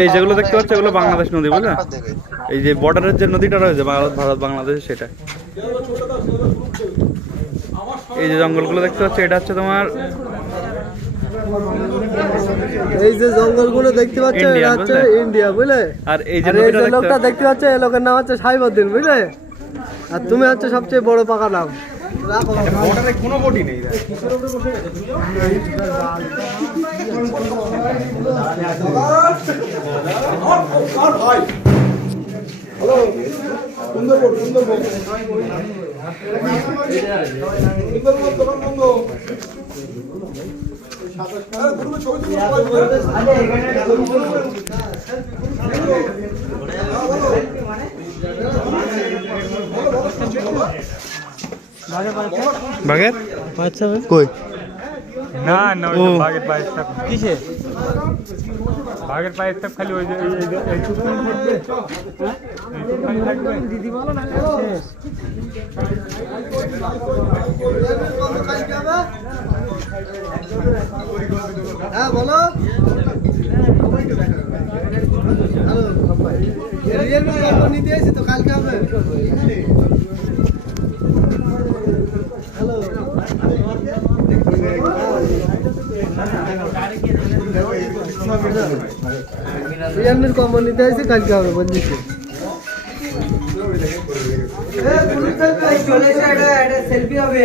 এই যেগুলো দেখতে পাচ্ছ এগুলো বাংলাদেশ নদী, বুঝলে? এই যে বর্ডারের যে নদীটা রয়েছে ভারত বাংলাদেশ, সেটা। এই যে জঙ্গলগুলো দেখতে পাচ্ছ এটা হচ্ছে তোমার, এই যে জঙ্গলগুলো দেখতে পাচ্ছ এটা হচ্ছে ইন্ডিয়া, বুঝলে? আর এই যে লোকটা দেখতে পাচ্ছ এই লোকের নাম হচ্ছে সাইবুদ্দিন, বুঝলে? আর তুমি হচ্ছে সবচেয়ে বড় পাকা নাম। কোনো বডি নেই। বাঘের আচ্ছা কই? না না, ওই বাঘের পায়ের ছাপ। কিসে? বাঘের পায়ের ছাপ খালি ওই যে দিদি বলো না। হ্যাঁ বলো। হ্যালো, নিতে এসেছি তো, কালকে হবে। হ্যালো, রিয়ানের কোম্পানিতে এসে কালকে হবে বলছি। সেলফি হবে।